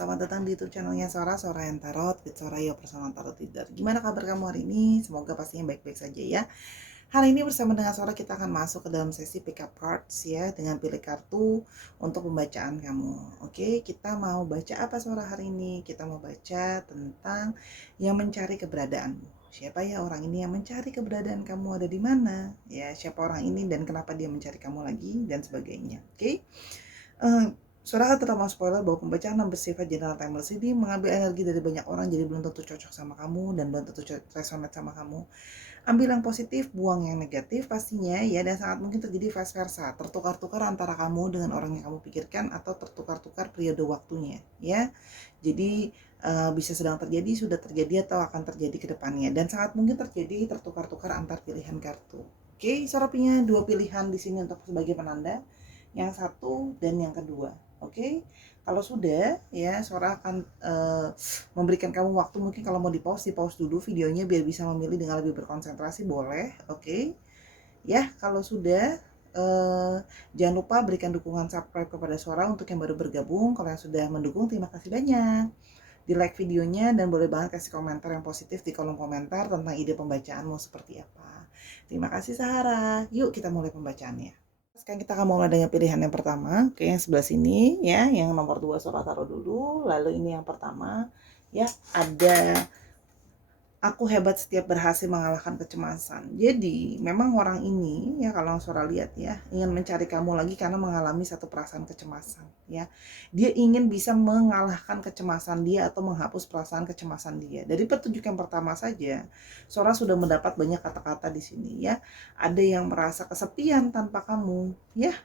selamat datang di YouTube channelnya Sora yang Tarot with Soraya Personal Tarot Reader. Gimana kabar kamu hari ini? Semoga pastinya baik-baik saja ya. Hari ini bersama dengan Sora kita akan masuk ke dalam sesi pick up cards ya, dengan pilih kartu untuk pembacaan kamu. Oke, kita mau baca apa Sora hari ini? Kita mau baca tentang yang mencari keberadaanmu. Siapa ya orang ini yang mencari keberadaan kamu, ada di mana? Ya, siapa orang ini dan kenapa dia mencari kamu lagi dan sebagainya. Oke. Saudara terutama spoiler bahwa pembacaan yang bersifat general timeless ini mengambil energi dari banyak orang, jadi belum tentu cocok sama kamu dan belum tentu resonate sama kamu. Ambil yang positif, buang yang negatif pastinya ya, dan sangat mungkin terjadi vice versa, tertukar-tukar antara kamu dengan orang yang kamu pikirkan atau tertukar-tukar periode waktunya ya. Jadi bisa sedang terjadi, sudah terjadi atau akan terjadi ke depannya, dan sangat mungkin terjadi tertukar-tukar antar pilihan kartu. Oke, Sora punya dua pilihan di sini untuk sebagai penanda, yang satu dan yang kedua. Oke, kalau sudah ya, Sora akan memberikan kamu waktu, mungkin kalau mau di pause dulu videonya biar bisa memilih dengan lebih berkonsentrasi, boleh. Oke ya, kalau sudah jangan lupa berikan dukungan subscribe kepada Sora untuk yang baru bergabung. Kalau yang sudah mendukung, terima kasih banyak. Di like videonya dan boleh banget kasih komentar yang positif di kolom komentar tentang ide pembacaanmu seperti apa. Terima kasih Sahara. Yuk kita mulai pembacaannya. Sekarang kita akan mulai dengan pilihan yang pertama. Oke, yang sebelah sini ya, yang nomor 2 Sora taruh dulu. Lalu ini yang pertama ya, ada aku hebat setiap berhasil mengalahkan kecemasan. Jadi memang orang ini ya, kalau Sora lihat ya, ingin mencari kamu lagi karena mengalami satu perasaan kecemasan ya. Dia ingin bisa mengalahkan kecemasan dia atau menghapus perasaan kecemasan dia. Dari petunjuk yang pertama saja, Sora sudah mendapat banyak kata-kata di sini ya. Ada yang merasa kesepian tanpa kamu ya.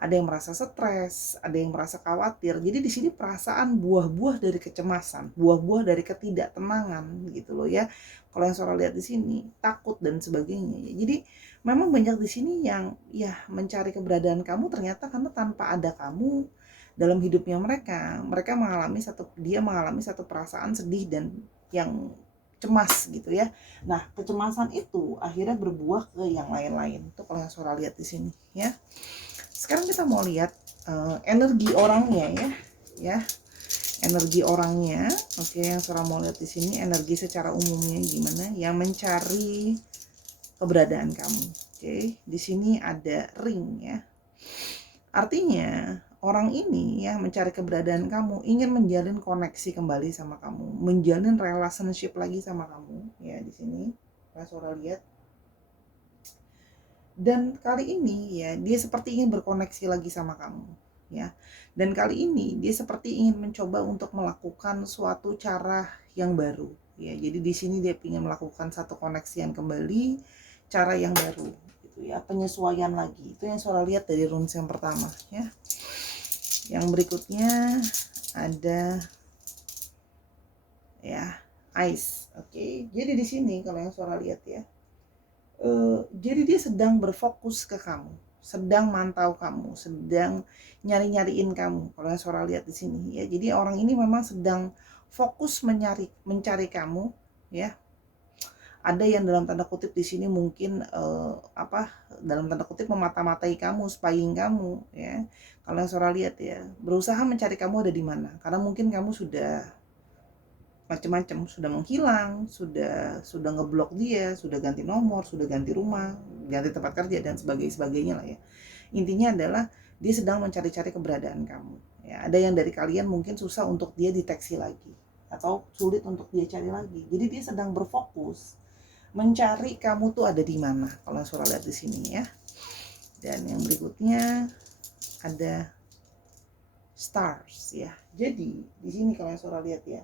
Ada yang merasa stres, ada yang merasa khawatir. Jadi di sini perasaan buah-buah dari kecemasan, buah-buah dari ketidaktenangan gitu loh ya. Kalau yang Sora lihat di sini, takut dan sebagainya. Jadi memang banyak di sini yang ya mencari keberadaan kamu ternyata karena tanpa ada kamu dalam hidupnya mereka, dia mengalami satu perasaan sedih dan yang cemas gitu ya. Nah, kecemasan itu akhirnya berbuah ke yang lain-lain. Itu kalau yang Sora lihat di sini ya. Sekarang kita mau lihat energi orangnya ya, energi orangnya. Oke, yang Sora mau lihat di sini energi secara umumnya gimana yang mencari keberadaan kamu. Oke, di sini ada ring ya. Artinya orang ini ya mencari keberadaan kamu, ingin menjalin koneksi kembali sama kamu, menjalin relationship lagi sama kamu ya di sini. Sora lihat. Dan kali ini ya, dia seperti ingin berkoneksi lagi sama kamu ya. Dan kali ini dia seperti ingin mencoba untuk melakukan suatu cara yang baru ya. Jadi di sini dia ingin melakukan satu koneksian kembali, cara yang baru gitu ya, penyesuaian lagi. Itu yang Sora lihat dari runes yang pertama ya. Yang berikutnya ada ya, ice. Oke. Jadi di sini kalau yang Sora lihat ya, jadi dia sedang berfokus ke kamu, sedang mantau kamu, sedang nyari-nyariin kamu. Kalau yang Sora lihat di sini ya, jadi orang ini memang sedang fokus mencari kamu ya. Ada yang dalam tanda kutip di sini mungkin dalam tanda kutip memata-matai kamu, spying kamu ya. Kalau yang Sora lihat ya, berusaha mencari kamu ada di mana, karena mungkin kamu sudah macam-macam, sudah menghilang, sudah ngeblok dia, sudah ganti nomor, sudah ganti rumah, ganti tempat kerja dan sebagainya lah ya. Intinya adalah dia sedang mencari-cari keberadaan kamu ya. Ada yang dari kalian mungkin susah untuk dia deteksi lagi atau sulit untuk dia cari lagi. Jadi dia sedang berfokus mencari kamu tuh ada di mana. Kalau Sora lihat di sini ya. Dan yang berikutnya ada stars ya. Jadi di sini kalau Sora lihat ya,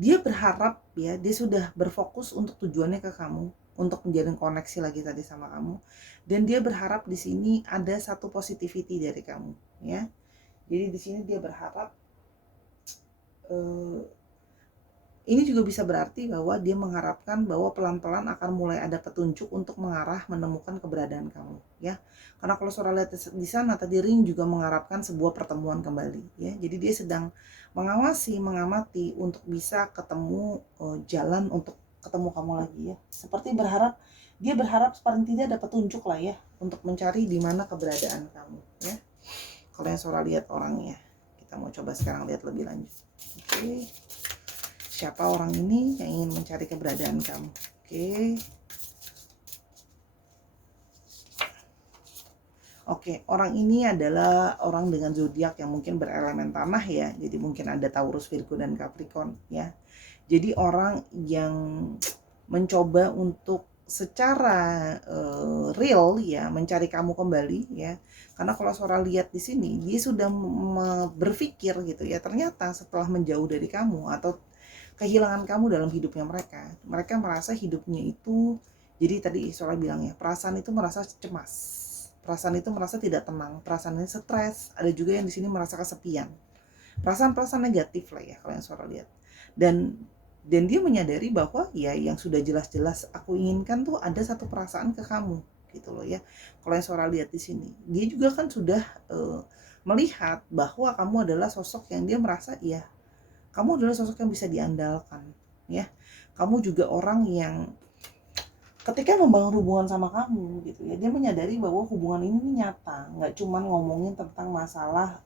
dia berharap ya, dia sudah berfokus untuk tujuannya ke kamu, untuk menjalin koneksi lagi tadi sama kamu, dan dia berharap di sini ada satu positivity dari kamu ya. Jadi di sini dia berharap ini juga bisa berarti bahwa dia mengharapkan bahwa pelan-pelan akan mulai ada petunjuk untuk mengarah menemukan keberadaan kamu ya. Karena kalau Sora lihat di sana tadi ring juga mengharapkan sebuah pertemuan kembali ya. Jadi dia sedang mengawasi, mengamati untuk bisa ketemu jalan untuk ketemu kamu lagi ya. Seperti dia berharap paling tidak ada petunjuk lah ya untuk mencari di mana keberadaan kamu ya. Kalau yang Sora lihat orangnya Kita mau coba sekarang lihat lebih lanjut. Oke. Siapa orang ini yang ingin mencari keberadaan kamu? Oke. Oke, orang ini adalah orang dengan zodiak yang mungkin berelemen tanah ya. Jadi mungkin ada Taurus, Virgo, dan Capricorn ya. Jadi orang yang mencoba untuk secara real ya mencari kamu kembali ya. Karena kalau Sora lihat di sini dia sudah berpikir gitu ya. Ternyata setelah menjauh dari kamu atau kehilangan kamu dalam hidupnya mereka merasa hidupnya itu, jadi tadi Sora bilang ya, perasaan itu merasa cemas. Perasaan itu merasa tidak tenang, perasaan ini stres, ada juga yang di sini merasa kesepian. Perasaan-perasaan negatif lah ya kalau yang Sora lihat. Dan dia menyadari bahwa ya yang sudah jelas-jelas aku inginkan tuh ada satu perasaan ke kamu gitu loh ya. Kalau yang Sora lihat di sini, dia juga kan sudah melihat bahwa kamu adalah sosok yang dia merasa ya kamu adalah sosok yang bisa diandalkan ya. Kamu juga orang yang ketika membangun hubungan sama kamu gitu ya, dia menyadari bahwa hubungan ini nyata, nggak cuman ngomongin tentang masalah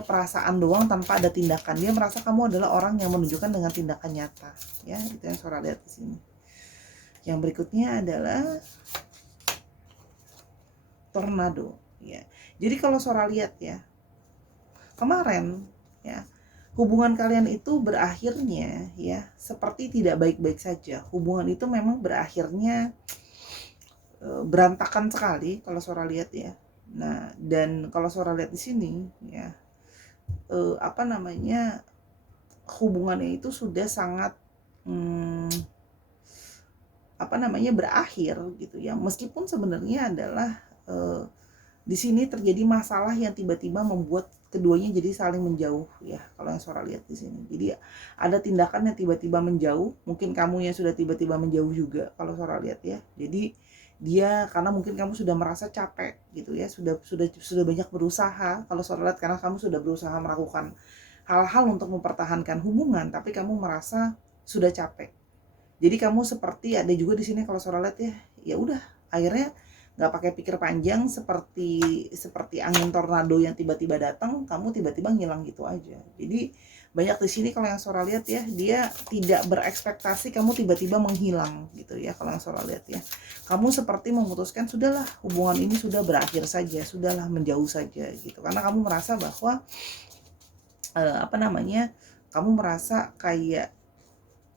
perasaan doang tanpa ada tindakan. Dia merasa kamu adalah orang yang menunjukkan dengan tindakan nyata ya. Itu yang Sora lihat di sini. Yang berikutnya adalah tornado ya. Jadi kalau Sora lihat ya, kemarin ya, hubungan kalian itu berakhirnya ya seperti tidak baik-baik saja. Hubungan itu memang berakhirnya berantakan sekali kalau Sora lihat ya. Nah, dan kalau Sora lihat di sini ya, hubungannya itu sudah sangat berakhir gitu ya. Meskipun sebenarnya adalah di sini terjadi masalah yang tiba-tiba membuat keduanya jadi saling menjauh ya. Kalau yang Sora lihat di sini, jadi ada tindakan yang tiba-tiba menjauh. Mungkin kamu yang sudah tiba-tiba menjauh juga kalau Sora lihat ya. Jadi dia karena mungkin kamu sudah merasa capek gitu ya, sudah banyak berusaha kalau Sora lihat, karena kamu sudah berusaha melakukan hal-hal untuk mempertahankan hubungan, tapi kamu merasa sudah capek. Jadi kamu seperti ada juga di sini kalau Sora lihat ya, ya udah akhirnya nggak pakai pikir panjang, seperti angin tornado yang tiba-tiba datang, kamu tiba-tiba ngilang gitu aja. Jadi banyak di sini kalau yang Sora lihat ya, dia tidak berekspektasi kamu tiba-tiba menghilang gitu ya. Kalau yang Sora lihat ya, kamu seperti memutuskan sudahlah hubungan ini sudah berakhir saja, sudahlah menjauh saja gitu. Karena kamu merasa bahwa kamu merasa kayak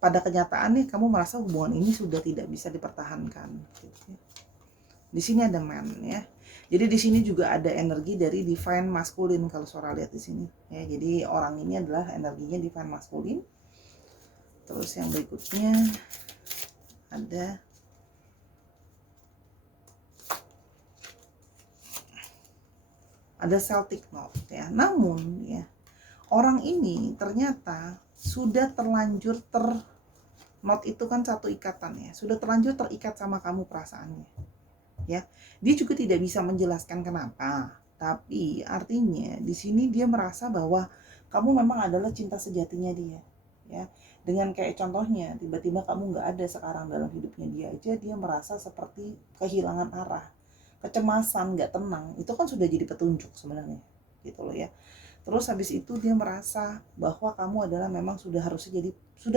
pada kenyataannya kamu merasa hubungan ini sudah tidak bisa dipertahankan gitu ya. Di sini ada man ya. Jadi di sini juga ada energi dari divine maskulin kalau Sora lihat di sini ya. Jadi orang ini adalah energinya divine maskulin. Terus yang berikutnya ada Celtic Knot ya. Namun ya, orang ini ternyata sudah terlanjur knot itu kan satu ikatan ya. Sudah terlanjur terikat sama kamu perasaannya. Ya, dia juga tidak bisa menjelaskan kenapa, tapi artinya di sini dia merasa bahwa kamu memang adalah cinta sejatinya dia, ya. Dengan kayak contohnya, tiba-tiba kamu nggak ada sekarang dalam hidupnya dia aja, dia merasa seperti kehilangan arah, kecemasan, nggak tenang. Itu kan sudah jadi petunjuk sebenarnya, gitu loh ya. Terus habis itu dia merasa bahwa kamu adalah memang sudah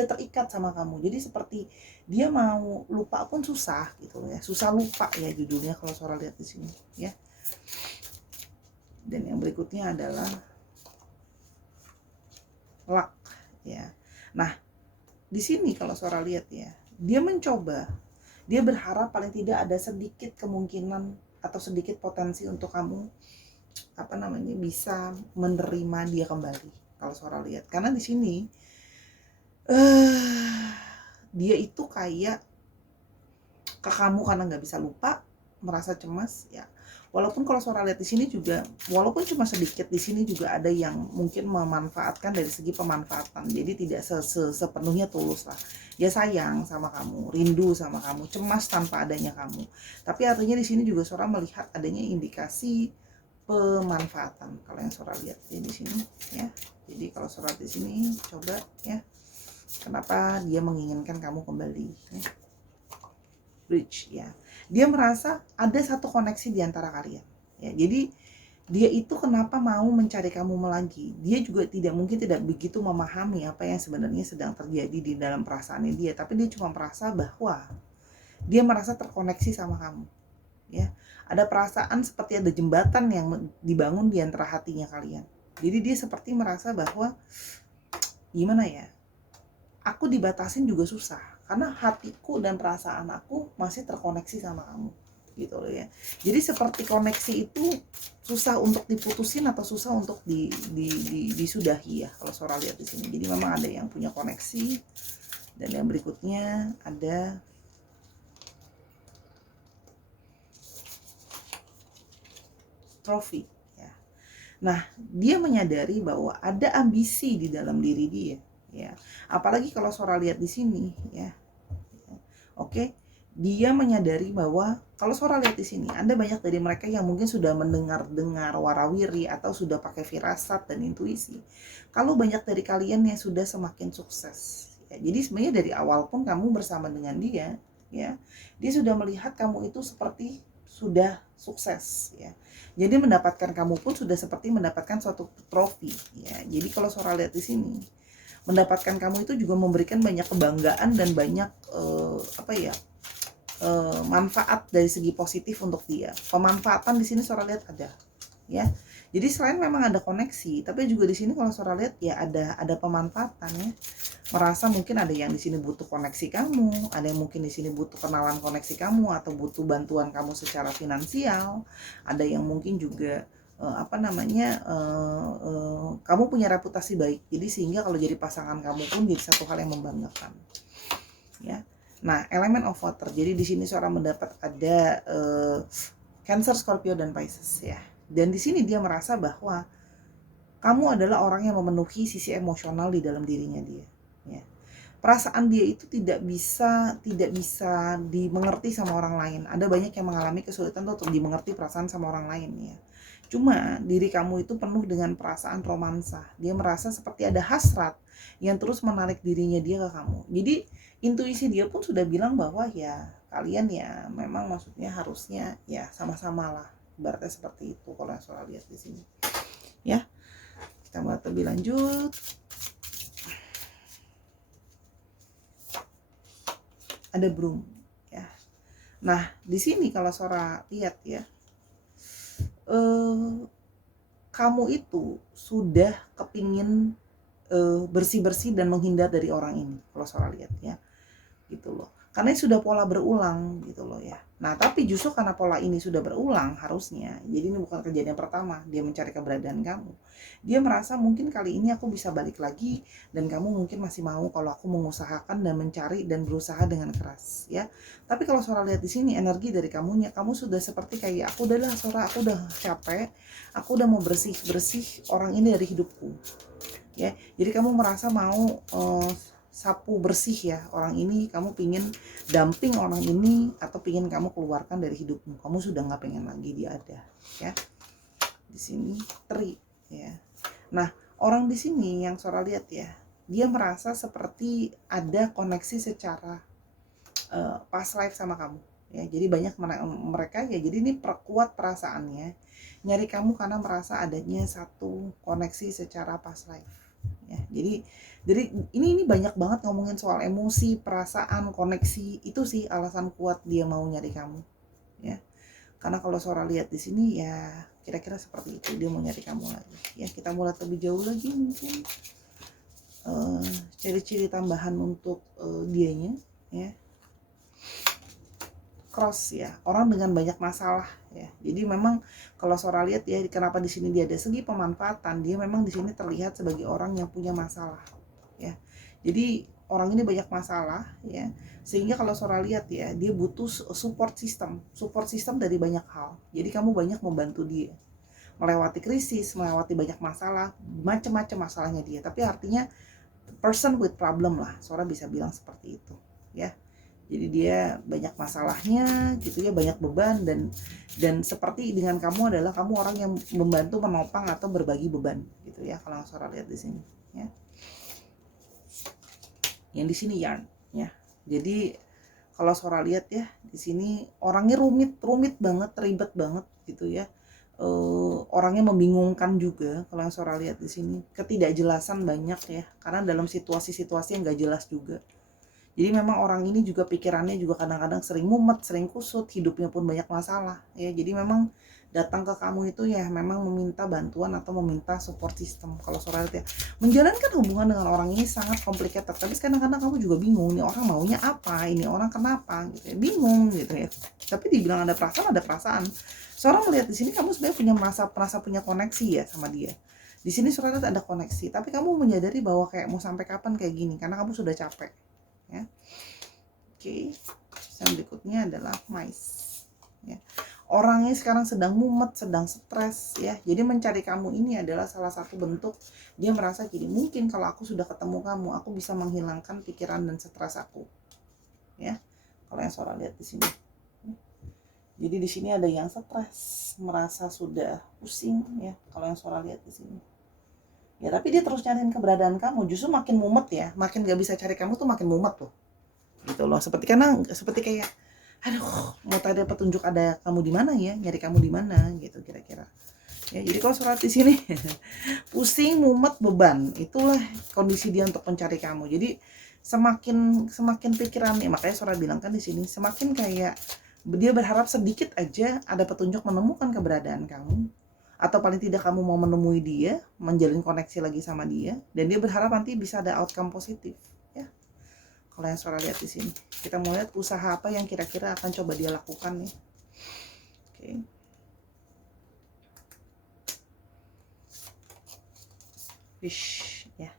terikat sama kamu. Jadi seperti dia mau lupa pun susah gitu ya. Susah lupa ya judulnya kalau Sora lihat di sini ya. Dan yang berikutnya adalah luck ya. Nah, di sini kalau Sora lihat ya, dia berharap paling tidak ada sedikit kemungkinan atau sedikit potensi untuk kamu bisa menerima dia kembali kalau Sora lihat. Karena di sini dia itu kayak ke kamu karena nggak bisa lupa, merasa cemas ya. Walaupun kalau Sora lihat di sini juga, walaupun cuma sedikit, di sini juga ada yang mungkin memanfaatkan dari segi pemanfaatan. Jadi tidak sepenuhnya tulus lah. Ya sayang sama kamu, rindu sama kamu, cemas tanpa adanya kamu. Tapi artinya di sini juga Sora melihat adanya indikasi pemanfaatan kalau yang Sora lihat di sini ya. Jadi kalau Sora di sini coba ya, kenapa dia menginginkan kamu kembali ya. Bridge ya, dia merasa ada satu koneksi di antara kalian ya. Jadi dia itu kenapa mau mencari kamu lagi? Dia juga mungkin tidak begitu memahami apa yang sebenarnya sedang terjadi di dalam perasaannya dia, tapi dia cuma merasa bahwa dia merasa terkoneksi sama kamu, ya. Ada perasaan seperti ada jembatan yang dibangun di antara hatinya kalian. Jadi dia seperti merasa bahwa gimana ya? Aku dibatasin juga susah karena hatiku dan perasaan aku masih terkoneksi sama kamu, gitu loh ya. Jadi seperti koneksi itu susah untuk diputusin atau susah untuk disudahi ya kalau Sora lihat di sini. Jadi memang ada yang punya koneksi, dan yang berikutnya ada trofi ya. Nah, dia menyadari bahwa ada ambisi di dalam diri dia ya. Apalagi kalau Sora lihat di sini ya. Oke. Dia menyadari bahwa kalau Sora lihat di sini, Anda banyak dari mereka yang mungkin sudah mendengar-dengar warawiri atau sudah pakai firasat dan intuisi. Kalau banyak dari kalian yang sudah semakin sukses, ya, jadi sebenarnya dari awal pun kamu bersama dengan dia, ya, dia sudah melihat kamu itu seperti sudah sukses, ya. Jadi mendapatkan kamu pun sudah seperti mendapatkan suatu trofi, ya. Jadi kalau Sora lihat di sini, mendapatkan kamu itu juga memberikan banyak kebanggaan dan banyak manfaat dari segi positif untuk dia. Pemanfaatan di sini Sora lihat ada, ya. Jadi selain memang ada koneksi, tapi juga di sini kalau Sora lihat ya ada pemanfaatan ya. Merasa mungkin ada yang di sini butuh koneksi kamu, ada yang mungkin di sini butuh kenalan koneksi kamu atau butuh bantuan kamu secara finansial, ada yang mungkin juga kamu punya reputasi baik. Jadi sehingga kalau jadi pasangan kamu pun jadi satu hal yang membanggakan. Ya. Nah, elemen of water. Jadi di sini seorang mendapat ada Cancer, Scorpio, dan Pisces ya. Dan di sini dia merasa bahwa kamu adalah orang yang memenuhi sisi emosional di dalam dirinya dia. Ya. Perasaan dia itu tidak bisa dimengerti sama orang lain. Ada banyak yang mengalami kesulitan untuk dimengerti perasaan sama orang lain ya. Cuma diri kamu itu penuh dengan perasaan romansa. Dia merasa seperti ada hasrat yang terus menarik dirinya dia ke kamu. Jadi intuisi dia pun sudah bilang bahwa ya kalian ya memang maksudnya harusnya ya sama-sama lah. Ibaratnya seperti itu kalau yang soal lihat di sini. Ya. Kita mulai lebih lanjut. Ada broom ya. Nah, di sini kalau Sora lihat ya, kamu itu sudah kepingin bersih-bersih dan menghindar dari orang ini kalau Sora lihat ya, gitu loh. Karena sudah pola berulang gitu loh ya. Nah, tapi justru karena pola ini sudah berulang harusnya, jadi ini bukan kejadian pertama dia mencari keberadaan kamu. Dia merasa mungkin kali ini aku bisa balik lagi dan kamu mungkin masih mau kalau aku mengusahakan dan mencari dan berusaha dengan keras ya. Tapi kalau Sora lihat di sini energi dari kamunya, kamu sudah seperti kayak aku udahlah Sora, aku udah capek, aku udah mau bersih orang ini dari hidupku. Ya, jadi kamu merasa mau sapu bersih ya orang ini, kamu pingin dumping orang ini atau pingin kamu keluarkan dari hidupmu. Kamu sudah nggak pengen lagi dia ada ya. Di sini teri ya. Nah, orang di sini yang Sora lihat ya, dia merasa seperti ada koneksi secara past life sama kamu ya. Jadi banyak mereka ya, jadi ini perkuat perasaannya nyari kamu karena merasa adanya satu koneksi secara past life ya. Jadi ini banyak banget ngomongin soal emosi, perasaan, koneksi. Itu sih alasan kuat dia mau nyari kamu ya. Karena kalau Sora lihat di sini ya kira-kira seperti itu, dia mau nyari kamu lagi ya. Kita mulai lebih jauh lagi mungkin ciri-ciri tambahan untuk dianya ya. Cross ya, orang dengan banyak masalah ya. Jadi memang kalau Sora lihat ya, kenapa di sini dia ada segi pemanfaatan, dia memang di sini terlihat sebagai orang yang punya masalah ya. Jadi orang ini banyak masalah ya, sehingga kalau Sora lihat ya, dia butuh support system dari banyak hal. Jadi kamu banyak membantu dia melewati krisis, melewati banyak masalah, macam-macam masalahnya dia. Tapi artinya person with problem lah, Sora bisa bilang seperti itu ya. Jadi dia banyak masalahnya gitu ya, banyak beban, dan seperti dengan kamu adalah kamu orang yang membantu menopang atau berbagi beban gitu ya kalau Sora lihat di sini ya. Yang di sini yarn ya. Jadi kalau Sora lihat ya di sini orangnya rumit banget, ribet banget gitu ya. orangnya membingungkan juga kalau yang Sora lihat di sini. Ketidakjelasan banyak ya, karena dalam situasi-situasi yang nggak jelas juga. Jadi memang orang ini juga pikirannya juga kadang-kadang sering mumet, sering kusut, hidupnya pun banyak masalah ya. Jadi memang datang ke kamu itu ya memang meminta bantuan atau meminta support system. Kalau Sora lihat ya, menjalankan hubungan dengan orang ini sangat complicated. Tapi kadang-kadang kamu juga bingung, nih orang maunya apa, ini orang kenapa gitu ya, bingung gitu ya. Tapi dibilang ada perasaan. Sora melihat di sini kamu sebenarnya punya merasa punya koneksi ya sama dia. Di sini Sora lihat ada koneksi, tapi kamu menyadari bahwa kayak mau sampai kapan kayak gini karena kamu sudah capek. Ya. Oke, yang berikutnya adalah mice. Ya. Orangnya sekarang sedang mumet, sedang stres ya. Jadi mencari kamu ini adalah salah satu bentuk dia merasa gini, mungkin kalau aku sudah ketemu kamu, aku bisa menghilangkan pikiran dan stres aku. Ya. Kalau yang Sora lihat di sini. Jadi di sini ada yang stres, merasa sudah pusing ya. Kalau yang Sora lihat di sini. Ya tapi dia terus nyariin keberadaan kamu, justru makin mumet ya, makin gak bisa cari kamu tuh makin mumet tuh. Gitu loh, seperti kayak aduh, mau tadi petunjuk ada kamu di mana ya, nyari kamu di mana gitu kira-kira. Ya jadi kalau surat di sini pusing, mumet, beban, itulah kondisi dia untuk mencari kamu. Jadi semakin pikirannya, makanya surat bilang kan di sini semakin kayak dia berharap sedikit aja ada petunjuk menemukan keberadaan kamu, atau paling tidak kamu mau menemui dia, menjalin koneksi lagi sama dia, dan dia berharap nanti bisa ada outcome positif ya. Kalau yang Sora lihat di sini, kita mau lihat usaha apa yang kira-kira akan coba dia lakukan nih. Oke. Wish ya.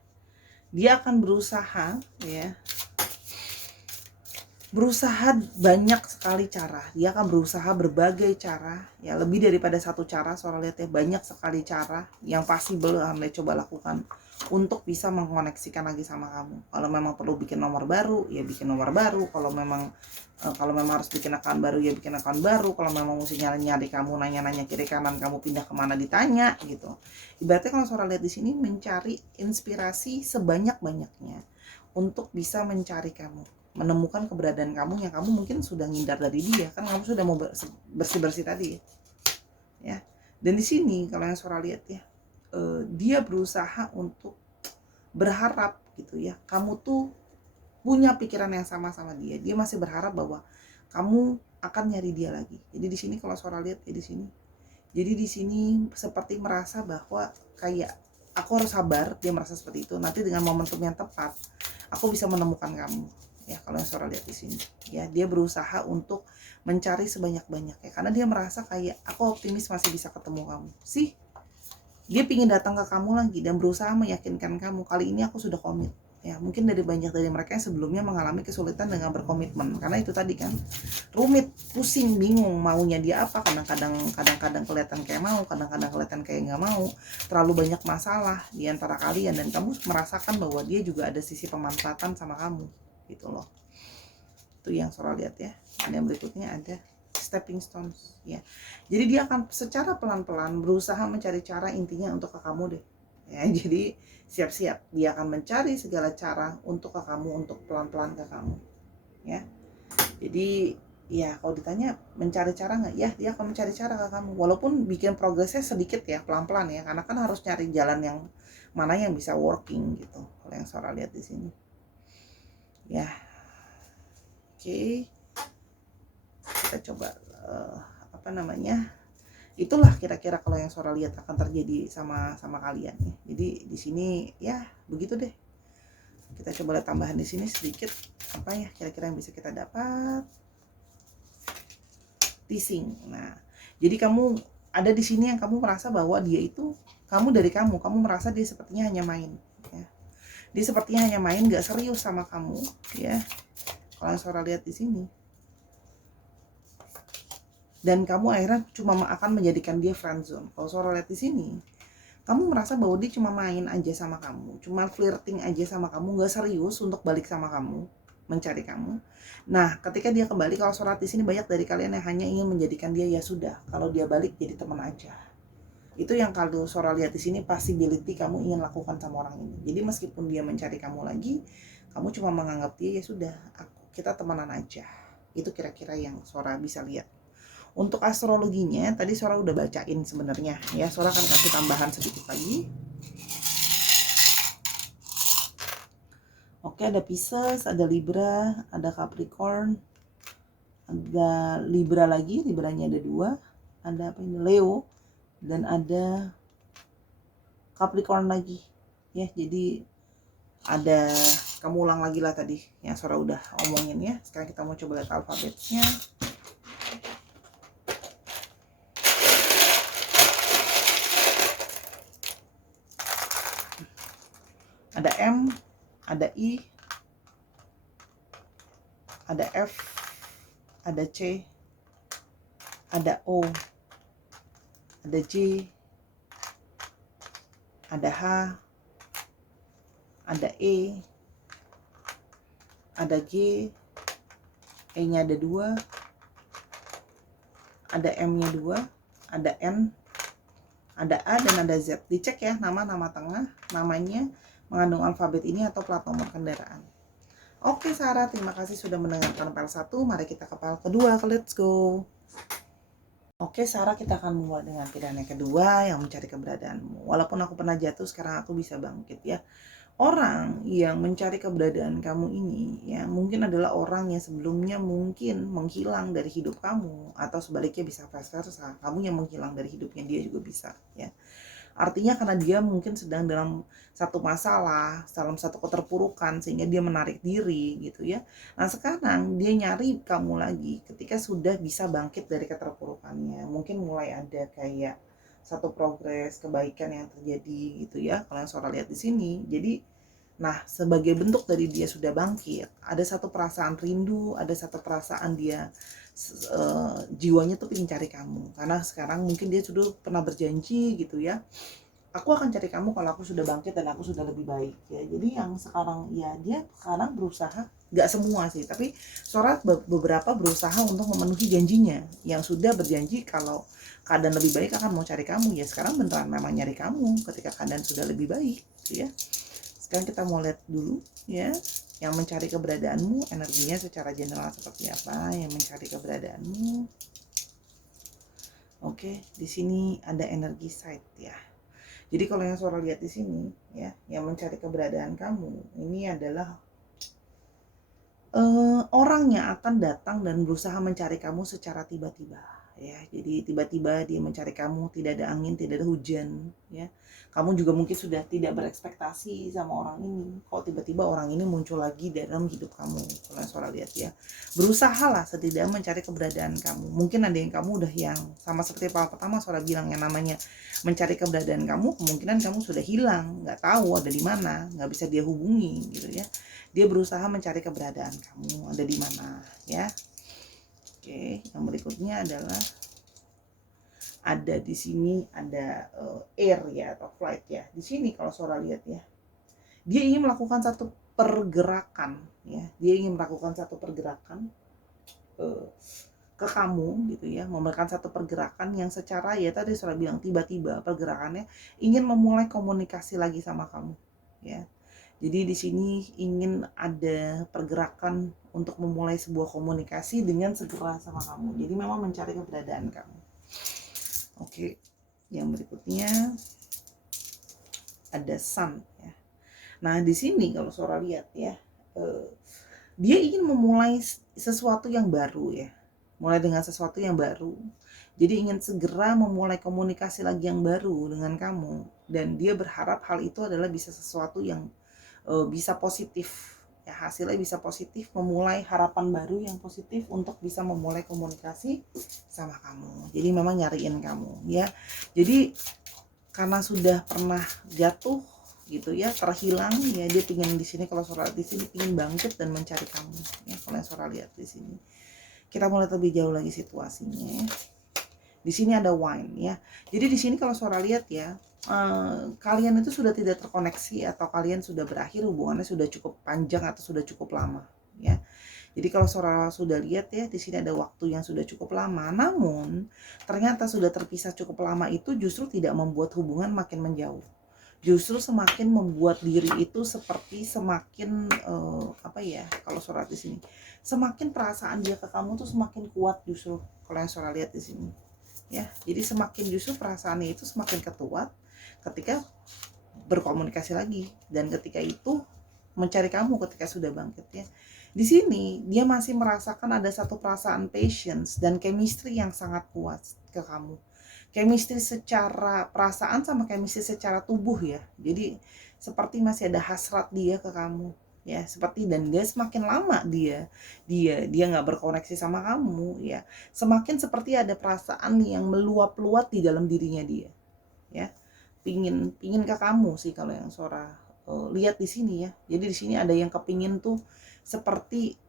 Dia akan berusaha ya. Berusaha banyak sekali cara. Dia akan berusaha berbagai cara, ya lebih daripada satu cara. Sora lihat ya, banyak sekali cara yang possible akan dia coba lakukan untuk bisa mengkoneksikan lagi sama kamu. Kalau memang perlu bikin nomor baru, ya bikin nomor baru. Kalau memang harus bikin akun baru, ya bikin akun baru. Kalau memang mesti nyari kamu, nanya-nanya kiri kanan, kamu pindah kemana ditanya gitu. Ibaratnya kalau Sora lihat di sini mencari inspirasi sebanyak-banyaknya untuk bisa mencari kamu, menemukan keberadaan kamu yang kamu mungkin sudah ngindar dari dia, kan kamu sudah mau bersih-bersih tadi ya. Dan di sini kalau yang Sora lihat ya, dia berusaha untuk berharap gitu ya, kamu tuh punya pikiran yang sama sama dia. Dia masih berharap bahwa kamu akan nyari dia lagi. Jadi di sini kalau Sora lihat ya di sini. Jadi di sini seperti merasa bahwa kayak aku harus sabar, dia merasa seperti itu. Nanti dengan momentum yang tepat, aku bisa menemukan kamu. Ya, kalau yang Sora lihat di sini, ya dia berusaha untuk mencari sebanyak-banyaknya karena dia merasa kayak aku optimis masih bisa ketemu kamu. Sih, dia pingin datang ke kamu lagi dan berusaha meyakinkan kamu kali ini aku sudah komit. Ya, mungkin dari banyak dari mereka yang sebelumnya mengalami kesulitan dengan berkomitmen karena itu tadi kan rumit, pusing, bingung maunya dia apa. Kadang-kadang kelihatan kayak mau, kadang-kadang kelihatan kayak nggak mau. Terlalu banyak masalah di antara kalian dan kamu merasakan bahwa dia juga ada sisi pemanfaatan sama kamu gitu loh. Itu yang Sora lihat ya. Dan yang berikutnya ada stepping stones ya. Jadi dia akan secara pelan-pelan berusaha mencari cara intinya untuk ke kamu deh. Ya, jadi siap-siap dia akan mencari segala cara untuk ke kamu, untuk pelan-pelan ke kamu. Ya. Jadi ya kalau ditanya mencari cara nggak, ya dia akan mencari cara ke kamu walaupun bikin progresnya sedikit ya, pelan-pelan ya, karena kan harus nyari jalan yang mana yang bisa working gitu. Kalau yang Sora lihat di sini ya. Oke, kita coba itulah kira-kira kalau yang Sora lihat akan terjadi sama kalian ya. Jadi di sini ya begitu deh. Kita coba lihat tambahan di sini sedikit apa ya kira-kira yang bisa kita dapat. Teasing. Nah, jadi kamu ada di sini yang kamu merasa bahwa dia itu kamu merasa dia sepertinya hanya main ya. Dia sepertinya hanya main, gak serius sama kamu ya. Kalau yang Sora lihat di sini. Dan kamu akhirnya cuma akan menjadikan dia friendzone. Kalau Sora lihat di sini, kamu merasa bahwa dia cuma main aja sama kamu, cuma flirting aja sama kamu, gak serius untuk balik sama kamu, mencari kamu. Nah, ketika dia kembali, kalau Sora di sini banyak dari kalian yang hanya ingin menjadikan dia ya sudah, kalau dia balik jadi teman aja. Itu yang kalau Sora lihat di sini possibility kamu ingin lakukan sama orang ini. Jadi meskipun dia mencari kamu lagi, kamu cuma menganggap dia ya sudah, kita temenan aja. Itu kira-kira yang Sora bisa lihat. Untuk astrologinya tadi Sora udah bacain sebenarnya ya. Sora akan kasih tambahan sedikit lagi. Oke, ada Pisces, ada Libra, ada Capricorn, ada Libra lagi, Libranya ada 2, ada apa ini, Leo, dan ada Capricorn lagi ya. Jadi ada, kamu ulang lagi lah tadi yang Sora udah omongin ya. Sekarang kita mau coba lihat alfabetnya. Ada M, ada I, ada F, ada C, ada O, ada J, ada H, ada E, ada G, E-nya ada 2, ada M-nya 2, ada N, ada A, dan ada Z. Dicek ya nama tengah, namanya mengandung alfabet ini atau plat nomor kendaraan. Oke Sarah, terima kasih sudah mendengarkan PL 1. Mari kita ke PL kedua, let's go. Oke Sarah, kita akan mulai dengan pilihan yang kedua yang mencari keberadaanmu. Walaupun aku pernah jatuh, sekarang aku bisa bangkit ya. Orang yang mencari keberadaan kamu ini ya mungkin adalah orang yang sebelumnya mungkin menghilang dari hidup kamu, atau sebaliknya bisa vice versa, kamu yang menghilang dari hidupnya dia juga bisa ya. Artinya karena dia mungkin sedang dalam satu masalah, dalam satu keterpurukan, sehingga dia menarik diri gitu ya. Nah sekarang dia nyari kamu lagi ketika sudah bisa bangkit dari keterpurukannya. Mungkin mulai ada kayak satu progres kebaikan yang terjadi gitu ya, kalau yang Sora lihat di sini. Jadi nah sebagai bentuk dari dia sudah bangkit, ada satu perasaan rindu, ada satu perasaan dia jiwanya tuh pengen cari kamu, karena sekarang mungkin dia sudah pernah berjanji gitu ya, aku akan cari kamu kalau aku sudah bangkit dan aku sudah lebih baik ya. Jadi yang sekarang ya dia sekarang berusaha, nggak semua sih, tapi Sora beberapa berusaha untuk memenuhi janjinya yang sudah berjanji kalau keadaan lebih baik akan mau cari kamu ya. Sekarang beneran memang nyari kamu ketika keadaan sudah lebih baik gitu ya. Sekarang kita mau lihat dulu ya, yang mencari keberadaanmu energinya secara general seperti apa yang mencari keberadaanmu. Oke, di sini ada energi side ya. Jadi kalau yang Sora lihat di sini ya, yang mencari keberadaan kamu ini adalah orang yang akan datang dan berusaha mencari kamu secara tiba-tiba ya. Jadi tiba-tiba dia mencari kamu, tidak ada angin, tidak ada hujan ya. Kamu juga mungkin sudah tidak berekspektasi sama orang ini, kok tiba-tiba orang ini muncul lagi dalam hidup kamu. Kalau yang Sora lihat ya, berusahalah setidaknya mencari keberadaan kamu. Mungkin ada yang kamu udah, yang sama seperti pertama Sora bilang, yang namanya mencari keberadaan kamu, kemungkinan kamu sudah hilang, nggak tahu ada di mana, nggak bisa dia hubungi gitu ya. Dia berusaha mencari keberadaan kamu ada di mana ya. Oke, yang berikutnya adalah ada di sini ada air ya, atau flight ya. Di sini kalau Sora lihat ya, dia ingin melakukan satu pergerakan ya. Dia ingin melakukan satu pergerakan ke kamu gitu ya, memberikan satu pergerakan yang secara ya tadi Sora bilang tiba-tiba pergerakannya, ingin memulai komunikasi lagi sama kamu ya. Jadi di sini ingin ada pergerakan untuk memulai sebuah komunikasi dengan segera sama kamu. Jadi memang mencari keberadaan kamu. Oke, yang berikutnya ada sun ya. Nah di sini kalau Sora lihat ya, dia ingin memulai sesuatu yang baru ya, mulai dengan sesuatu yang baru. Jadi ingin segera memulai komunikasi lagi yang baru dengan kamu, dan dia berharap hal itu adalah bisa sesuatu yang bisa positif ya, hasilnya bisa positif, memulai harapan baru yang positif untuk bisa memulai komunikasi sama kamu. Jadi memang nyariin kamu ya. Jadi karena sudah pernah jatuh gitu ya, terhilang ya, dia pingin di sini, kalau Sora di sini pingin bangkit dan mencari kamu ya. Kalau yang Sora lihat di sini, kita mulai lebih jauh lagi situasinya ya. Di sini ada wine ya. Jadi di sini kalau Sora lihat ya, kalian itu sudah tidak terkoneksi, atau kalian sudah berakhir hubungannya sudah cukup panjang atau sudah cukup lama ya. Jadi kalau Sora sudah lihat ya, di sini ada waktu yang sudah cukup lama, namun ternyata sudah terpisah cukup lama itu justru tidak membuat hubungan makin menjauh. justru semakin membuat diri itu seperti semakin apa ya, kalau Sora di sini, semakin perasaan dia ke kamu tuh semakin kuat justru kalau yang Sora lihat di sini ya. Jadi semakin justru perasaannya itu semakin kuat ketika berkomunikasi lagi, dan ketika itu mencari kamu ketika sudah bangkit ya. Di sini dia masih merasakan ada satu perasaan patience dan chemistry yang sangat kuat ke kamu. Chemistry secara perasaan sama chemistry secara tubuh ya. Jadi seperti masih ada hasrat dia ke kamu ya, seperti, dan dia semakin lama dia nggak berkoneksi sama kamu ya, semakin seperti ada perasaan yang meluap-luap di dalam dirinya dia ya, pingin ke kamu sih kalau yang Sora lihat di sini ya. Jadi di sini ada yang kepingin tuh seperti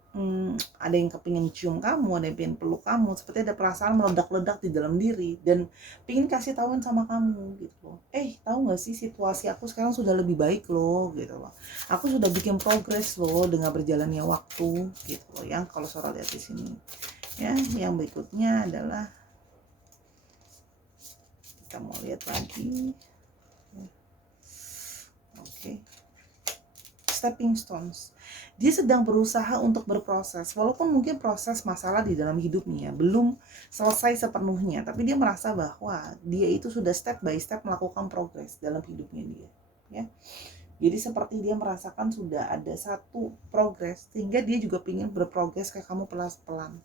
ada yang kepingin cium kamu, ada yang pengen peluk kamu, seperti ada perasaan meledak-ledak di dalam diri dan pingin kasih tahuan sama kamu gitu loh. Tahu nggak sih, situasi aku sekarang sudah lebih baik loh gitu loh. Aku sudah bikin progres loh dengan berjalannya waktu gitu loh. Yang kalau Sora lihat di sini ya, yang berikutnya adalah kita mau lihat lagi. Oke. Stepping stones. Dia sedang berusaha untuk berproses, walaupun mungkin proses masalah di dalam hidupnya belum selesai sepenuhnya, tapi dia merasa bahwa dia itu sudah step by step melakukan progres dalam hidupnya dia, ya. Jadi seperti dia merasakan sudah ada satu progres, sehingga dia juga ingin berprogres ke kamu pelan-pelan.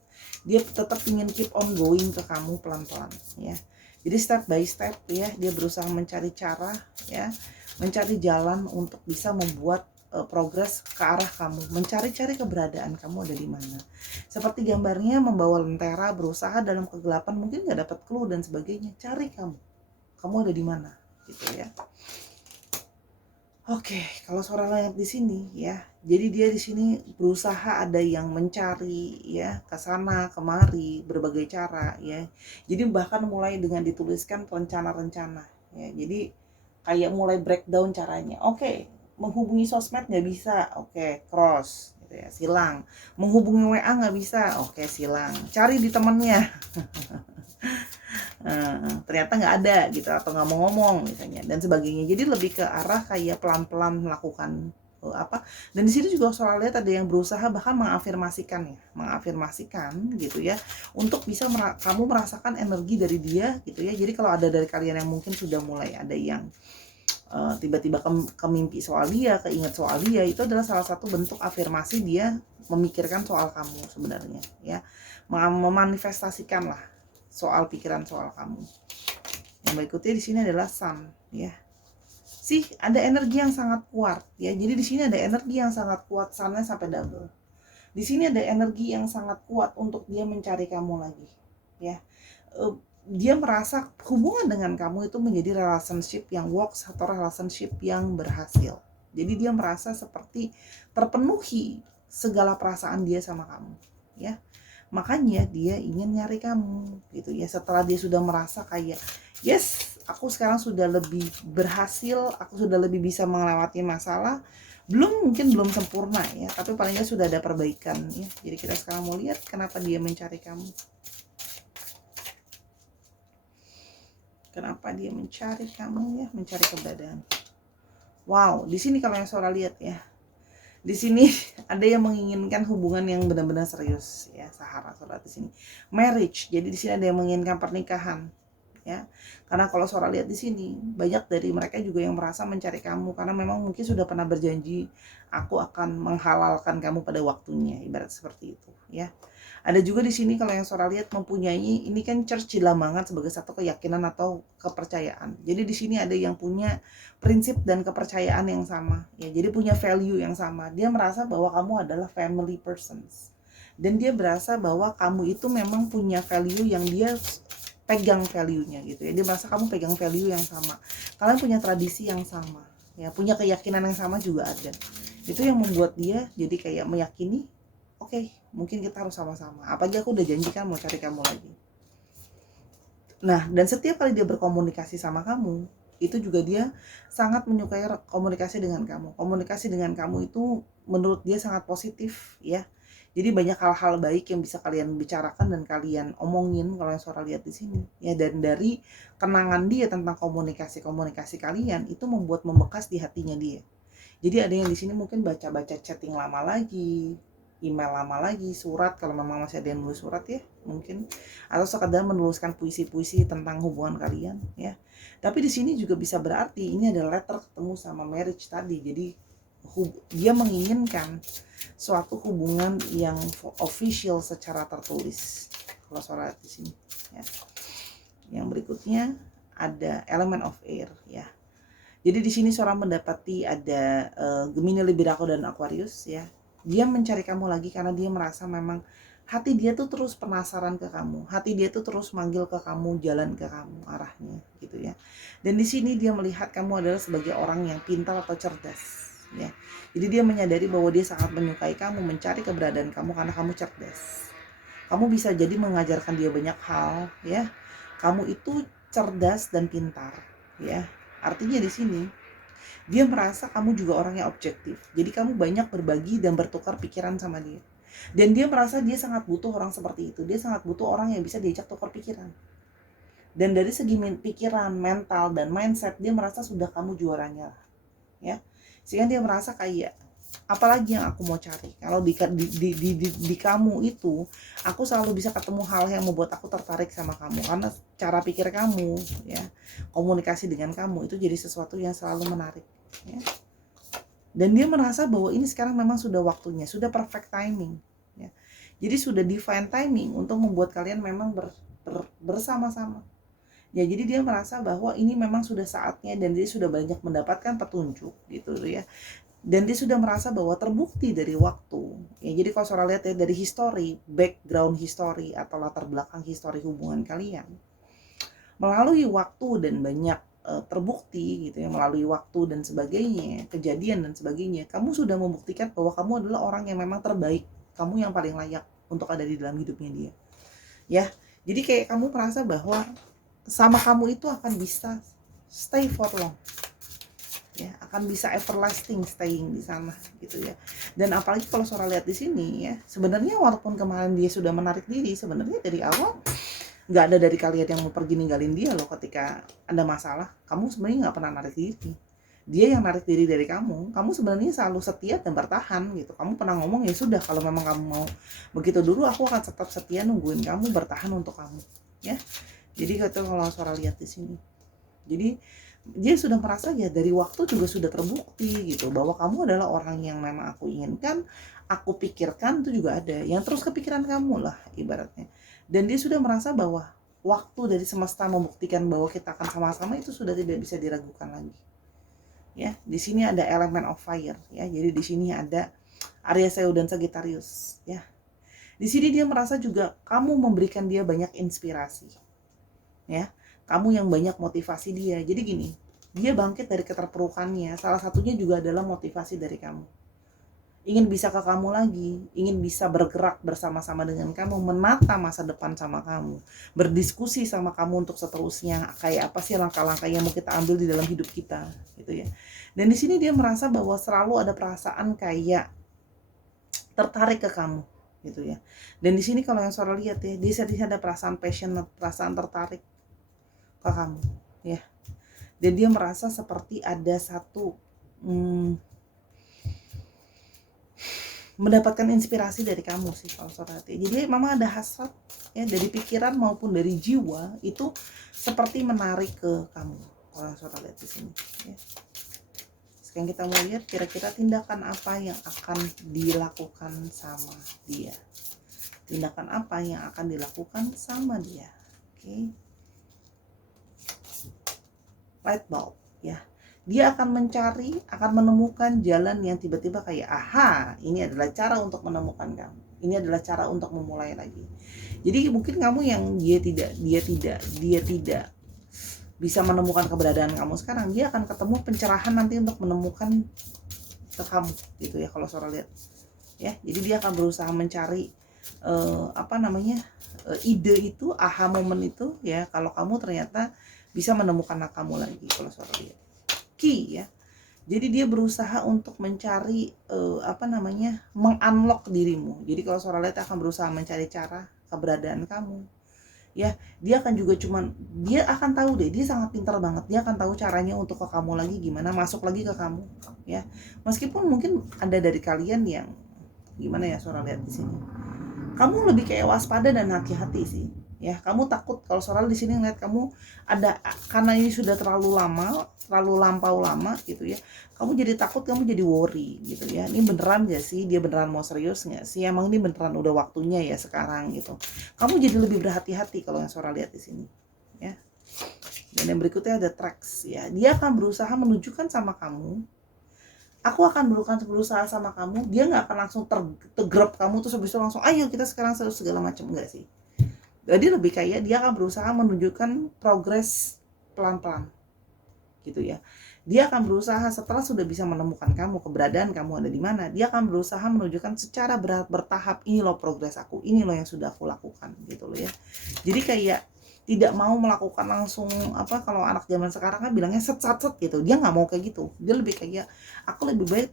Dia tetap ingin keep on going ke kamu pelan-pelan, ya. Jadi step by step ya, dia berusaha mencari cara ya, mencari jalan untuk bisa membuat progres ke arah kamu, mencari-cari keberadaan kamu ada di mana. Seperti gambarnya membawa lentera, berusaha dalam kegelapan, mungkin nggak dapat clue dan sebagainya, cari kamu ada di mana, gitu ya. Oke, kalau Sora lihat di sini ya, jadi dia di sini berusaha ada yang mencari ya, ke sana kemari berbagai cara ya. Jadi bahkan mulai dengan dituliskan rencana-rencana ya. Jadi kayak mulai breakdown caranya. Oke, menghubungi sosmed nggak bisa, oke, cross gitu ya, silang. Menghubungi WA nggak bisa, oke, silang. Cari di temennya. Ternyata nggak ada gitu, atau nggak mau ngomong misalnya dan sebagainya. Jadi lebih ke arah kayak pelan-pelan melakukan apa. Dan di sini juga soal lihat ada yang berusaha bahkan mengafirmasikan gitu ya, untuk bisa kamu merasakan energi dari dia gitu ya. Jadi kalau ada dari kalian yang mungkin sudah mulai ada yang tiba-tiba ke mimpi soal dia, keinget soal dia, itu adalah salah satu bentuk afirmasi dia memikirkan soal kamu sebenarnya ya, memanifestasikan lah soal pikiran soal kamu. Yang berikutnya di sini adalah sun ya. Sih ada energi yang sangat kuat ya. Jadi di sini ada energi yang sangat kuat, sunnya sampai double. Di sini ada energi yang sangat kuat untuk dia mencari kamu lagi ya. Dia merasa hubungan dengan kamu itu menjadi relationship yang works atau relationship yang berhasil. Jadi dia merasa seperti terpenuhi segala perasaan dia sama kamu ya. Makanya dia ingin nyari kamu gitu ya. Setelah dia sudah merasa kayak yes, aku sekarang sudah lebih berhasil, aku sudah lebih bisa melewati masalah, mungkin belum sempurna ya, tapi paling nggak sudah ada perbaikan ya. Jadi kita sekarang mau lihat kenapa dia mencari kamu. Kenapa dia mencari kamu ya, mencari keberadaan. Wow, di sini kalau yang Sora lihat ya, di sini ada yang menginginkan hubungan yang benar-benar serius ya, Sahara Sora di sini. Marriage. Jadi di sini ada yang menginginkan pernikahan ya. Karena kalau Sora lihat di sini, banyak dari mereka juga yang merasa mencari kamu karena memang mungkin sudah pernah berjanji, aku akan menghalalkan kamu pada waktunya, ibarat seperti itu ya. Ada juga di sini kalau yang Sora lihat mempunyai, ini kan church di Lambangan sebagai satu keyakinan atau kepercayaan. Jadi di sini ada yang punya prinsip dan kepercayaan yang sama ya. Jadi punya value yang sama. Dia merasa bahwa kamu adalah family persons. Dan dia berasa bahwa kamu itu memang punya value yang dia pegang value-nya gitu ya. Dia merasa kamu pegang value yang sama. Kalian punya tradisi yang sama ya, punya keyakinan yang sama juga ada. Itu yang membuat dia jadi kayak meyakini, oke, mungkin kita harus sama-sama. Apalagi aku udah janjikan mau cari kamu lagi. Nah, dan setiap kali dia berkomunikasi sama kamu, itu juga dia sangat menyukai komunikasi dengan kamu. Komunikasi dengan kamu itu menurut dia sangat positif ya. Jadi banyak hal-hal baik yang bisa kalian bicarakan dan kalian omongin kalau yang Sora lihat di sini. Ya, dan dari kenangan dia tentang komunikasi-komunikasi kalian itu membekas di hatinya dia. Jadi ada yang di sini mungkin baca-baca chatting lama lagi, email lama lagi, surat kalau memang masih ada yang nulis surat ya mungkin, atau sekedar menuliskan puisi-puisi tentang hubungan kalian ya. Tapi di sini juga bisa berarti ini adalah letter ketemu sama marriage tadi. Jadi dia menginginkan suatu hubungan yang official secara tertulis. Kalau soal di sini ya. Yang berikutnya ada elemen of air ya. Jadi di sini seorang mendapati ada Gemini, Libra dan Aquarius ya. Dia mencari kamu lagi karena dia merasa memang hati dia tuh terus penasaran ke kamu. Hati dia tuh terus manggil ke kamu, jalan ke kamu arahnya gitu ya. Dan di sini dia melihat kamu adalah sebagai orang yang pintar atau cerdas ya. Jadi dia menyadari bahwa dia sangat menyukai kamu, mencari keberadaan kamu karena kamu cerdas. Kamu bisa jadi mengajarkan dia banyak hal ya. Kamu itu cerdas dan pintar ya. Artinya di sini dia merasa kamu juga orang yang objektif. Jadi kamu banyak berbagi dan bertukar pikiran sama dia. Dan dia merasa dia sangat butuh orang seperti itu. Dia sangat butuh orang yang bisa diajak tukar pikiran. Dan dari segi pikiran, mental, dan mindset, dia merasa sudah kamu juaranya. Ya. Sehingga dia merasa kayak, apalagi yang aku mau cari. Kalau di kamu itu, aku selalu bisa ketemu hal yang membuat aku tertarik sama kamu. Karena cara pikir kamu, ya, komunikasi dengan kamu, itu jadi sesuatu yang selalu menarik. Ya. Dan dia merasa bahwa ini sekarang memang sudah waktunya, sudah perfect timing. Ya. Jadi sudah divine timing untuk membuat kalian memang bersama-sama. Ya, jadi dia merasa bahwa ini memang sudah saatnya dan dia sudah banyak mendapatkan petunjuk gitu ya. Dan dia sudah merasa bahwa terbukti dari waktu. Ya, jadi kalau Sora lihat ya dari history, background history atau latar belakang history hubungan kalian. Melalui waktu dan banyak terbukti gitu ya, melalui waktu dan sebagainya, kejadian dan sebagainya, kamu sudah membuktikan bahwa kamu adalah orang yang memang terbaik, kamu yang paling layak untuk ada di dalam hidupnya dia. Ya, jadi kayak kamu merasa bahwa sama kamu itu akan bisa stay for long ya, akan bisa everlasting staying di sana gitu ya. Dan apalagi kalau Sora lihat di sini ya, sebenarnya walaupun kemarin dia sudah menarik diri, sebenarnya dari awal nggak ada dari kalian yang mau pergi ninggalin dia loh. Ketika ada masalah, kamu sebenarnya nggak pernah narik diri, dia yang narik diri dari kamu. Kamu sebenarnya selalu setia dan bertahan gitu. Kamu pernah ngomong ya sudah, kalau memang kamu mau begitu dulu, aku akan tetap setia nungguin kamu, bertahan untuk kamu ya. Jadi kalau Sora lihat di sini, jadi dia sudah merasa ya dari waktu juga sudah terbukti gitu bahwa kamu adalah orang yang memang aku inginkan, aku pikirkan, itu juga ada yang terus kepikiran kamu lah ibaratnya. Dan dia sudah merasa bahwa waktu dari semesta membuktikan bahwa kita akan sama-sama itu sudah tidak bisa diragukan lagi. Ya, di sini ada elemen of fire ya. Jadi di sini ada Aries, Leo dan Sagittarius ya. Di sini dia merasa juga kamu memberikan dia banyak inspirasi. Ya, kamu yang banyak motivasi dia. Jadi gini, dia bangkit dari keterpurukannya, salah satunya juga adalah motivasi dari kamu. Ingin bisa ke kamu lagi, ingin bisa bergerak bersama-sama dengan kamu, menata masa depan sama kamu, berdiskusi sama kamu untuk seterusnya, kayak apa sih langkah-langkah yang mau kita ambil di dalam hidup kita, gitu ya. Dan di sini dia merasa bahwa selalu ada perasaan kayak tertarik ke kamu, gitu ya. Dan di sini kalau yang Sora lihat ya, di sini ada perasaan passionate, perasaan tertarik ke kamu ya. Dan dia merasa seperti ada satu mendapatkan inspirasi dari kamu sih kalau Sora. Jadi memang ada hasrat ya dari pikiran maupun dari jiwa itu seperti menarik ke kamu kalau Sora lihat di sini ya. Sekarang kita mau lihat kira-kira tindakan apa yang akan dilakukan sama dia. Tindakan apa yang akan dilakukan sama dia. Oke. Light bulb ya. Dia akan mencari, akan menemukan jalan yang tiba-tiba kayak aha, ini adalah cara untuk menemukan kamu. Ini adalah cara untuk memulai lagi. Jadi mungkin kamu yang dia tidak bisa menemukan keberadaan kamu sekarang, dia akan ketemu pencerahan nanti untuk menemukan ke kamu gitu ya kalau Sora lihat. Ya, jadi dia akan berusaha mencari ide itu, aha momen itu ya, kalau kamu ternyata bisa menemukan kamu lagi kalau Sora lihat. Key ya. Jadi dia berusaha untuk mencari mengunlock dirimu. Jadi kalau seorang lihat akan berusaha mencari cara keberadaan kamu. Ya, dia akan juga dia akan tahu deh, dia sangat pintar banget. Dia akan tahu caranya untuk ke kamu lagi gimana, masuk lagi ke kamu, ya. Meskipun mungkin ada dari kalian yang gimana ya, seorang lihat di sini. Kamu lebih kayak waspada dan hati-hati sih. Ya, kamu takut kalau soal di sini ngeliat kamu ada, karena ini sudah terlalu lama, terlalu lampau lama gitu ya. Kamu jadi takut, kamu jadi worry gitu ya. Ini beneran gak sih? Dia beneran mau serius gak sih? Emang ini beneran udah waktunya ya sekarang gitu. Kamu jadi lebih berhati-hati kalau yang Sora lihat di sini, ya. Dan yang berikutnya ada tracks ya. Dia akan berusaha menunjukkan sama kamu, aku akan berusaha sama kamu. Dia nggak akan langsung tergrab kamu terus habis itu langsung ayo kita sekarang segala macam, enggak sih. Jadi lebih kayak dia akan berusaha menunjukkan progres pelan-pelan gitu ya. Dia akan berusaha setelah sudah bisa menemukan kamu, keberadaan kamu ada di mana, dia akan berusaha menunjukkan secara bertahap, ini loh progres aku, ini loh yang sudah aku lakukan gitu loh ya. Jadi kayak tidak mau melakukan langsung kalau anak zaman sekarang kan bilangnya set gitu. Dia nggak mau kayak gitu. Dia lebih kayak aku lebih baik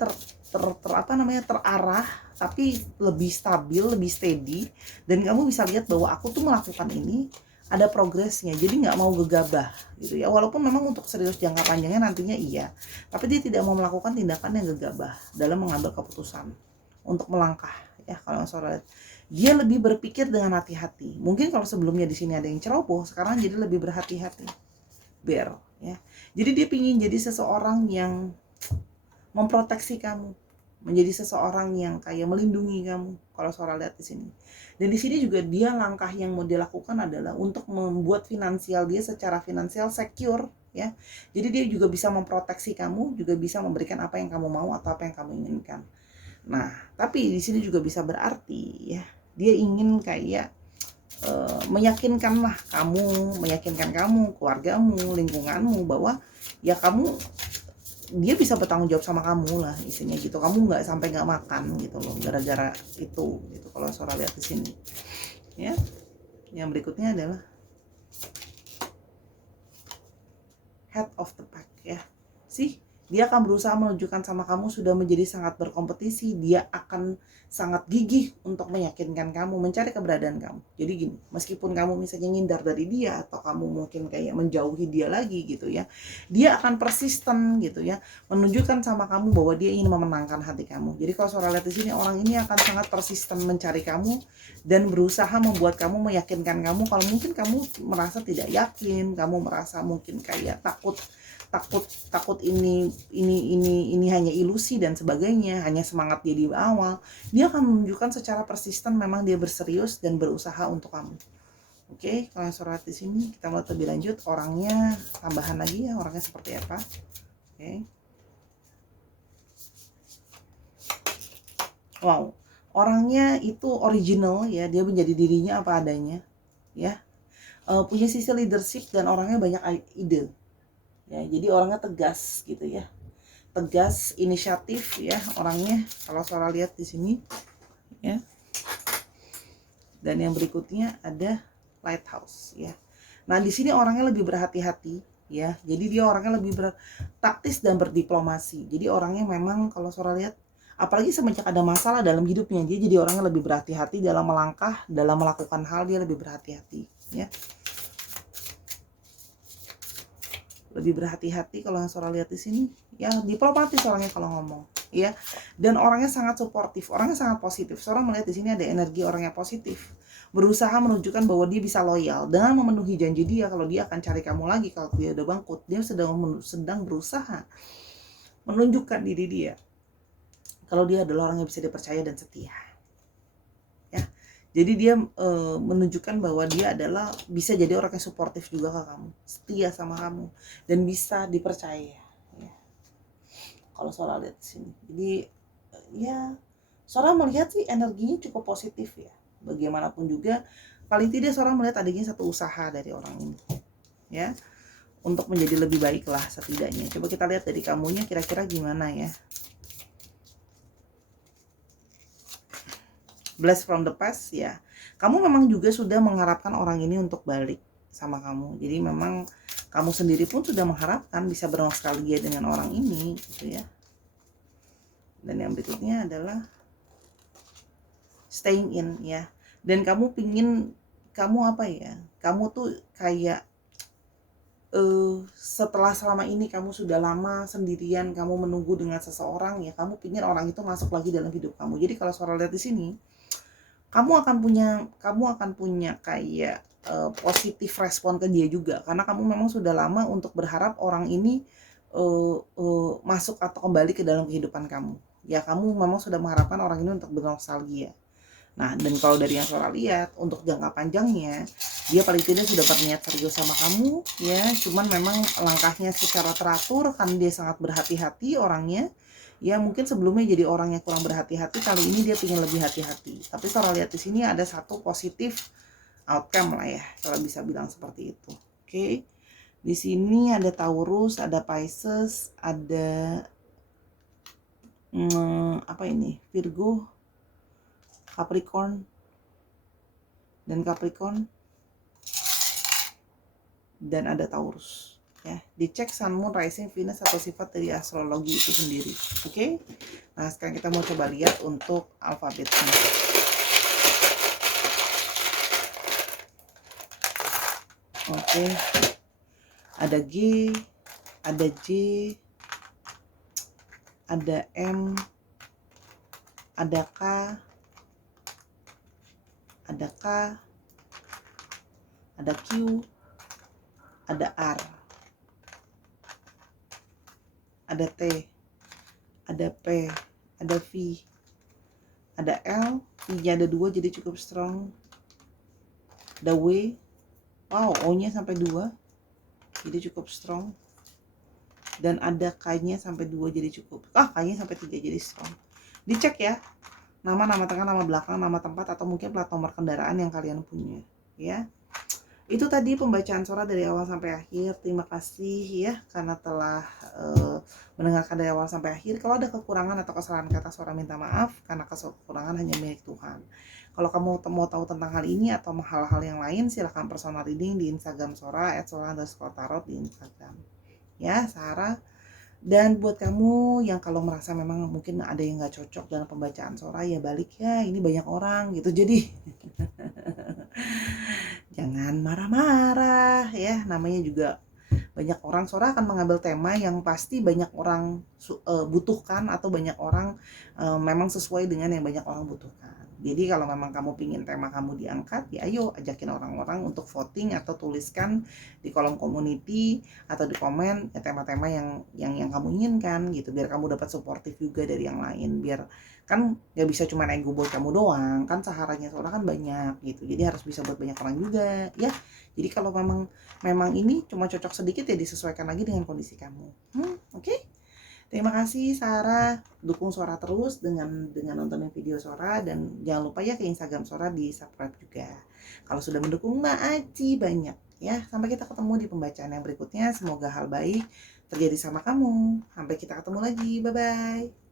terarah tapi lebih stabil, lebih steady, dan kamu bisa lihat bahwa aku tuh melakukan ini ada progresnya, jadi nggak mau gegabah gitu ya. Walaupun memang untuk serius jangka panjangnya nantinya iya, tapi dia tidak mau melakukan tindakan yang gegabah dalam mengambil keputusan untuk melangkah ya. Kalau soal dia lebih berpikir dengan hati-hati. Mungkin kalau sebelumnya di sini ada yang ceroboh, sekarang jadi lebih berhati-hati. Ya. Jadi dia ingin jadi seseorang yang memproteksi kamu, menjadi seseorang yang kayak melindungi kamu kalau seorang lihat di sini. Dan di sini juga dia langkah yang mau dilakukan adalah untuk membuat finansial dia secara finansial secure ya. Jadi dia juga bisa memproteksi kamu, juga bisa memberikan apa yang kamu mau atau apa yang kamu inginkan. Nah, tapi di sini juga bisa berarti ya, dia ingin kayak meyakinkan kamu, keluargamu, lingkunganmu bahwa ya kamu, dia bisa bertanggung jawab sama kamu lah isinya gitu. Kamu nggak sampai nggak makan gitu loh gara-gara itu gitu kalau Sora lihat di sini ya. Yang berikutnya adalah head of the pack ya. Dia akan berusaha menunjukkan sama kamu sudah menjadi sangat berkompetisi. Dia akan sangat gigih untuk meyakinkan kamu, mencari keberadaan kamu. Jadi gini, meskipun kamu misalnya ngindar dari dia atau kamu mungkin kayak menjauhi dia lagi gitu ya, dia akan persisten gitu ya, menunjukkan sama kamu bahwa dia ingin memenangkan hati kamu. Jadi kalau Sora lihat di sini, orang ini akan sangat persisten mencari kamu dan berusaha membuat kamu, meyakinkan kamu kalau mungkin kamu merasa tidak yakin, kamu merasa mungkin kayak takut ini hanya ilusi dan sebagainya, hanya semangat dia di awal. Dia akan menunjukkan secara persisten memang dia berserius dan berusaha untuk kamu. Oke, kalau surat di sini kita mulai lebih lanjut orangnya, tambahan lagi ya, orangnya seperti apa. Oke. Wow, orangnya itu original ya, dia menjadi dirinya apa adanya ya. Punya sisi leadership dan orangnya banyak ide. Ya, jadi orangnya tegas gitu ya, tegas, inisiatif ya orangnya kalau Sora lihat di sini ya. Dan yang berikutnya ada lighthouse ya. Nah di sini orangnya lebih berhati-hati ya, jadi dia orangnya lebih taktis dan berdiplomasi. Jadi orangnya memang kalau Sora lihat, apalagi semenjak ada masalah dalam hidupnya, dia jadi orangnya lebih berhati-hati dalam melangkah, dalam melakukan hal, dia lebih berhati-hati ya. Lebih berhati-hati kalau yang Sora lihat di sini ya, diplomatis orangnya kalau ngomong ya, dan orangnya sangat suportif, orangnya sangat positif. Sora melihat di sini ada energi orangnya positif, berusaha menunjukkan bahwa dia bisa loyal dengan memenuhi janji dia kalau dia akan cari kamu lagi kalau dia udah bangkrut. Dia sedang berusaha menunjukkan diri dia kalau dia adalah orang yang bisa dipercaya dan setia ya. Jadi dia menunjukkan bahwa dia adalah bisa jadi orang yang suportif juga ke kamu, setia sama kamu, dan bisa dipercaya. Ya. Kalau Sora lihat di sini, jadi ya Sora melihat sih energinya cukup positif ya. Bagaimanapun juga, paling tidak Sora melihat adanya satu usaha dari orang ini, ya, untuk menjadi lebih baik lah setidaknya. Coba kita lihat dari kamunya kira-kira gimana ya. Blast from the past ya. Kamu memang juga sudah mengharapkan orang ini untuk balik sama kamu. Jadi memang kamu sendiri pun sudah mengharapkan bisa bernostalgia dengan orang ini gitu ya. Dan yang berikutnya adalah staying in ya. Dan kamu pingin, kamu apa ya, kamu tuh kayak setelah selama ini kamu sudah lama sendirian, kamu menunggu dengan seseorang ya, kamu pingin orang itu masuk lagi dalam hidup kamu. Jadi kalau Sora lihat di sini, kamu akan punya kayak positif respon ke dia juga, karena kamu memang sudah lama untuk berharap orang ini masuk atau kembali ke dalam kehidupan kamu ya. Kamu memang sudah mengharapkan orang ini untuk bernostalgia. Nah, dan kalau dari yang Sora lihat untuk jangka panjangnya, dia paling tidak sudah berniat serius sama kamu ya. Cuman memang langkahnya secara teratur karena dia sangat berhati-hati orangnya ya. Mungkin sebelumnya jadi orang yang kurang berhati-hati, kali ini dia ingin lebih hati-hati. Tapi Sora lihat di sini ada satu positif outcome lah ya, kalau bisa bilang seperti itu. Oke. Di sini ada Taurus, ada Pisces, ada apa ini? Virgo, Capricorn, dan Capricorn, dan ada Taurus ya. Dicek Sun, Moon, Rising, Venus atau sifat dari astrologi itu sendiri. Oke. Nah, sekarang kita mau coba lihat untuk alfabetnya. Oke. Ada G, ada J, ada M, ada K, ada K, ada Q, ada R, ada T, ada P, ada V, ada L, V-nya ada 2 jadi cukup strong, ada W, wow, O-nya sampai 2 jadi cukup strong, dan ada K-nya sampai 2 jadi cukup, K-nya sampai 3 jadi strong. Dicek ya, nama tengah, nama belakang, nama tempat, atau mungkin plat nomor kendaraan yang kalian punya ya. Itu tadi pembacaan Sora dari awal sampai akhir. Terima kasih ya karena telah mendengarkan dari awal sampai akhir. Kalau ada kekurangan atau kesalahan kata, Sora minta maaf, karena kekurangan hanya milik Tuhan. Kalau kamu mau tahu tentang hal ini atau hal-hal yang lain, silahkan personal reading di Instagram Sora @sora_tarot di Instagram ya, Sarah. Dan buat kamu yang kalau merasa memang mungkin ada yang nggak cocok dalam pembacaan Sora, ya balik ya, ini banyak orang gitu, jadi jangan marah-marah ya, namanya juga banyak orang. Sora akan mengambil tema yang pasti banyak orang butuhkan, atau banyak orang memang sesuai dengan yang banyak orang butuhkan. Jadi kalau memang kamu pingin tema kamu diangkat, ya ayo ajakin orang-orang untuk voting atau tuliskan di kolom community atau di komen ya, tema-tema yang kamu inginkan gitu, biar kamu dapat suportif juga dari yang lain. Biar kan nggak bisa cuma ego buat kamu doang, kan saharanya Sora kan banyak gitu, jadi harus bisa buat banyak orang juga ya. Jadi kalau memang ini cuma cocok sedikit ya, disesuaikan lagi dengan kondisi kamu. Oke. Terima kasih Sarah, dukung Sora terus dengan nontonin video Sora, dan jangan lupa ya ke Instagram Sora di subscribe juga. Kalau sudah mendukung, makasih banyak ya. Sampai kita ketemu di pembacaan yang berikutnya. Semoga hal baik terjadi sama kamu. Sampai kita ketemu lagi. Bye bye.